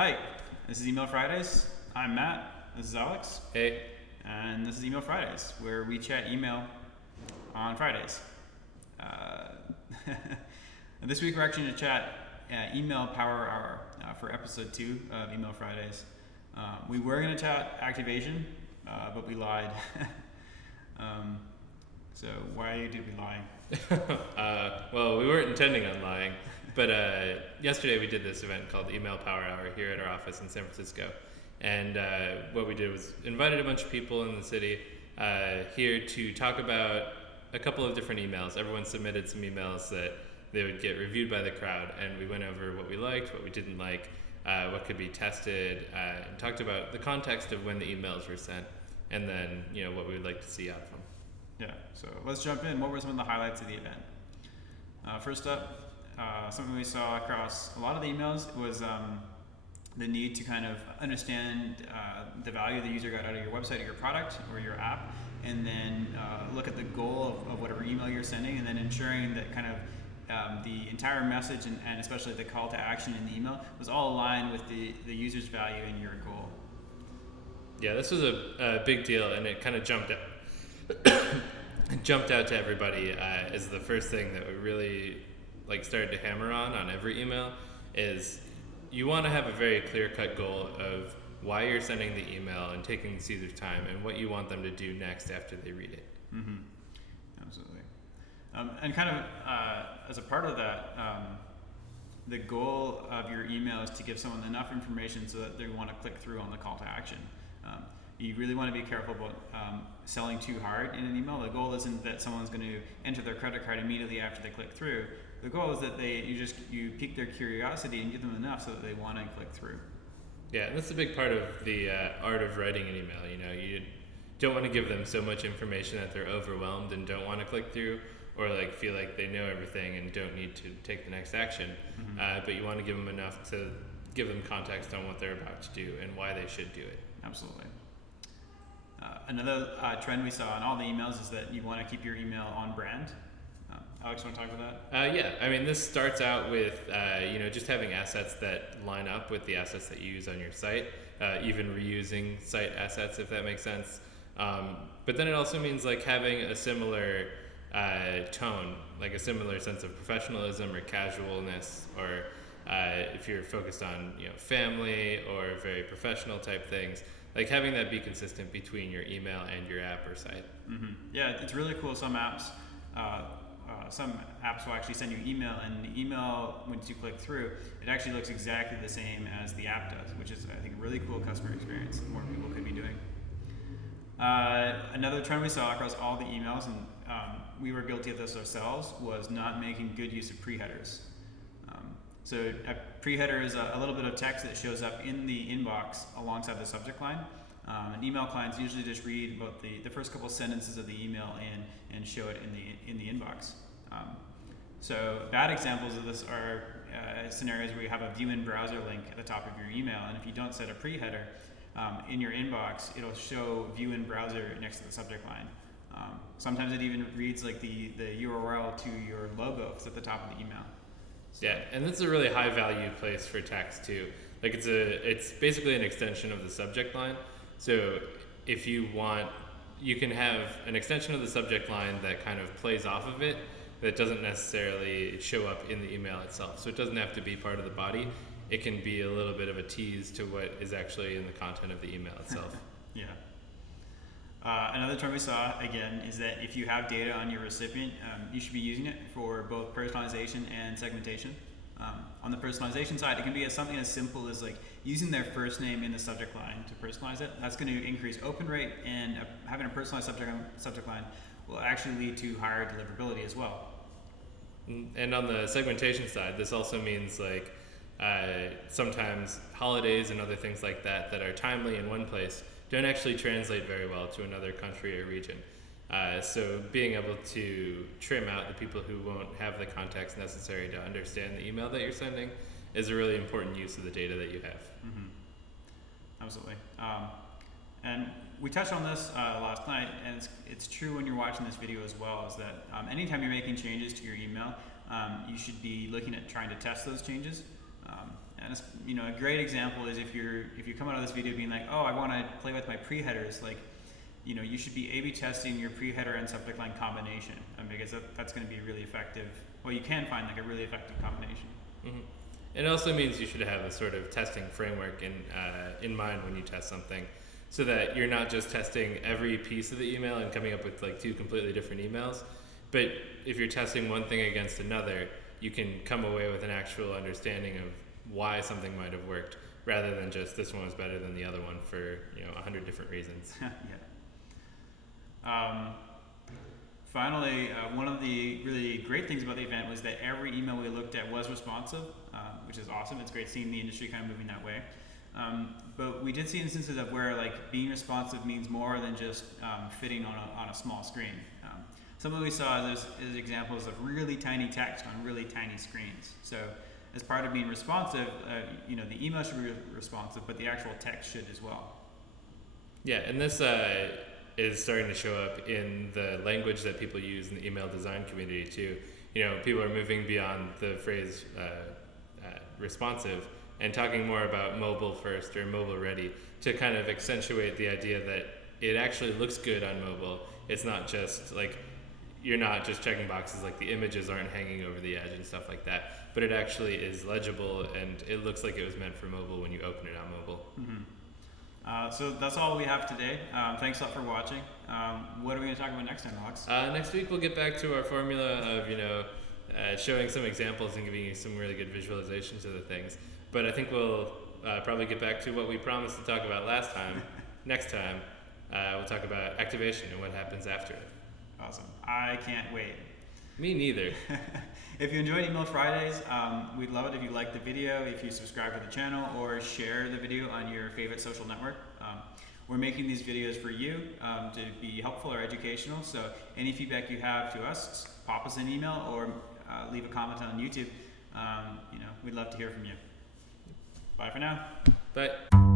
Hi, this is Email Fridays. I'm Matt. This is Alex. Hey. And this is Email Fridays, where we chat email on Fridays. This week we're actually going to chat Email Power Hour for episode 2 of Email Fridays. We were going to chat activation, but we lied. So why did we lie? Well, we weren't intending on lying, but yesterday we did this event called Email Power Hour here at our office in San Francisco. And what we did was invited a bunch of people in the city here to talk about a couple of different emails. Everyone submitted some emails that they would get reviewed by the crowd, and we went over what we liked, what we didn't like, what could be tested, and talked about the context of when the emails were sent, and then what we would like to see out of them. Yeah, so let's jump in. What were some of the highlights of the event? First up, something we saw across a lot of the emails was the need to kind of understand the value the user got out of your website or your product or your app, and then look at the goal of whatever email you're sending, and then ensuring that kind of the entire message and especially the call to action in the email was all aligned with the user's value and your goal. Yeah, this was a big deal, and it kind of jumped out to everybody as the first thing that we really started to hammer on every email is you want to have a very clear-cut goal of why you're sending the email and taking the user's time and what you want them to do next after they read it. Mm-hmm. Absolutely. And kind of as a part of that, the goal of your email is to give someone enough information so that they want to click through on the call to action. You really want to be careful about selling too hard in an email. The goal isn't that someone's going to enter their credit card immediately after they click through. The goal is that you pique their curiosity and give them enough so that they want to click through. Yeah, and that's a big part of the art of writing an email. You don't want to give them so much information that they're overwhelmed and don't want to click through, or feel like they know everything and don't need to take the next action. Mm-hmm. But you want to give them enough to give them context on what they're about to do and why they should do it. Absolutely. Another trend we saw in all the emails is that you want to keep your email on brand. Alex, want to talk about that? Yeah, I mean, this starts out with just having assets that line up with the assets that you use on your site, even reusing site assets if that makes sense. But then it also means having a similar tone, a similar sense of professionalism or casualness, or if you're focused on family or very professional type things. Having that be consistent between your email and your app or site. Mm-hmm. Yeah, it's really cool. Some apps will actually send you email, and the email, once you click through, it actually looks exactly the same as the app does, which is, I think, a really cool customer experience that more people could be doing. Another trend we saw across all the emails, and we were guilty of this ourselves, was not making good use of pre-headers. So a pre-header is a little bit of text that shows up in the inbox alongside the subject line. And email clients usually just read about the first couple sentences of the email and show it in the inbox. So bad examples of this are scenarios where you have a view in browser link at the top of your email, and if you don't set a pre-header in your inbox, it'll show view in browser next to the subject line. Sometimes it even reads the URL to your logo if it's at the top of the email. So. Yeah, and that's a really high value place for text too. It's basically an extension of the subject line. So if you want, you can have an extension of the subject line that kind of plays off of it, that doesn't necessarily show up in the email itself. So it doesn't have to be part of the body. It can be a little bit of a tease to what is actually in the content of the email itself. Yeah. Another trend we saw, again, is that if you have data on your recipient, you should be using it for both personalization and segmentation. On the personalization side, it can be something as simple as using their first name in the subject line to personalize it. That's going to increase open rate, and having a personalized subject line will actually lead to higher deliverability as well. And on the segmentation side, this also means sometimes holidays and other things like that are timely in one place don't actually translate very well to another country or region. So being able to trim out the people who won't have the context necessary to understand the email that you're sending is a really important use of the data that you have. Mm-hmm. Absolutely. And we touched on this last night, and it's true when you're watching this video as well, is that anytime you're making changes to your email, you should be looking at trying to test those changes. And it's, a great example is if you come out of this video being like, oh, I want to play with my pre-headers, like, you should be A/B testing your pre-header and subject line combination, because that's going to be really effective. Well, you can find like a really effective combination. Mm-hmm. It also means you should have a sort of testing framework in mind when you test something, so that you're not just testing every piece of the email and coming up with like 2 completely different emails. But if you're testing one thing against another, you can come away with an actual understanding of why something might have worked, rather than just this one was better than the other one for 100 different reasons. Yeah. Finally, one of the really great things about the event was that every email we looked at was responsive, which is awesome. It's great seeing the industry kind of moving that way. But we did see instances of where like being responsive means more than just fitting on a small screen. Some of what we saw is examples of really tiny text on really tiny screens. So as part of being responsive, the email should be responsive, but the actual text should as well. Yeah, and this is starting to show up in the language that people use in the email design community too. People are moving beyond the phrase responsive and talking more about mobile first or mobile ready to kind of accentuate the idea that it actually looks good on mobile. It's not just like, you're not just checking boxes, like the images aren't hanging over the edge and stuff like that, but it actually is legible and it looks like it was meant for mobile when you open it on mobile. Mm-hmm. So that's all we have today. Thanks a lot for watching. What are we going to talk about next time, Alex? Next week we'll get back to our formula of showing some examples and giving you some really good visualizations of the things. But I think we'll probably get back to what we promised to talk about last time. Next time we'll talk about activation and what happens after it. Awesome. I can't wait. Me neither. If you enjoyed Email Fridays, we'd love it if you liked the video, if you subscribe to the channel, or share the video on your favorite social network. We're making these videos for you to be helpful or educational, so any feedback you have to us, pop us an email or leave a comment on YouTube. We'd love to hear from you. Bye for now. Bye.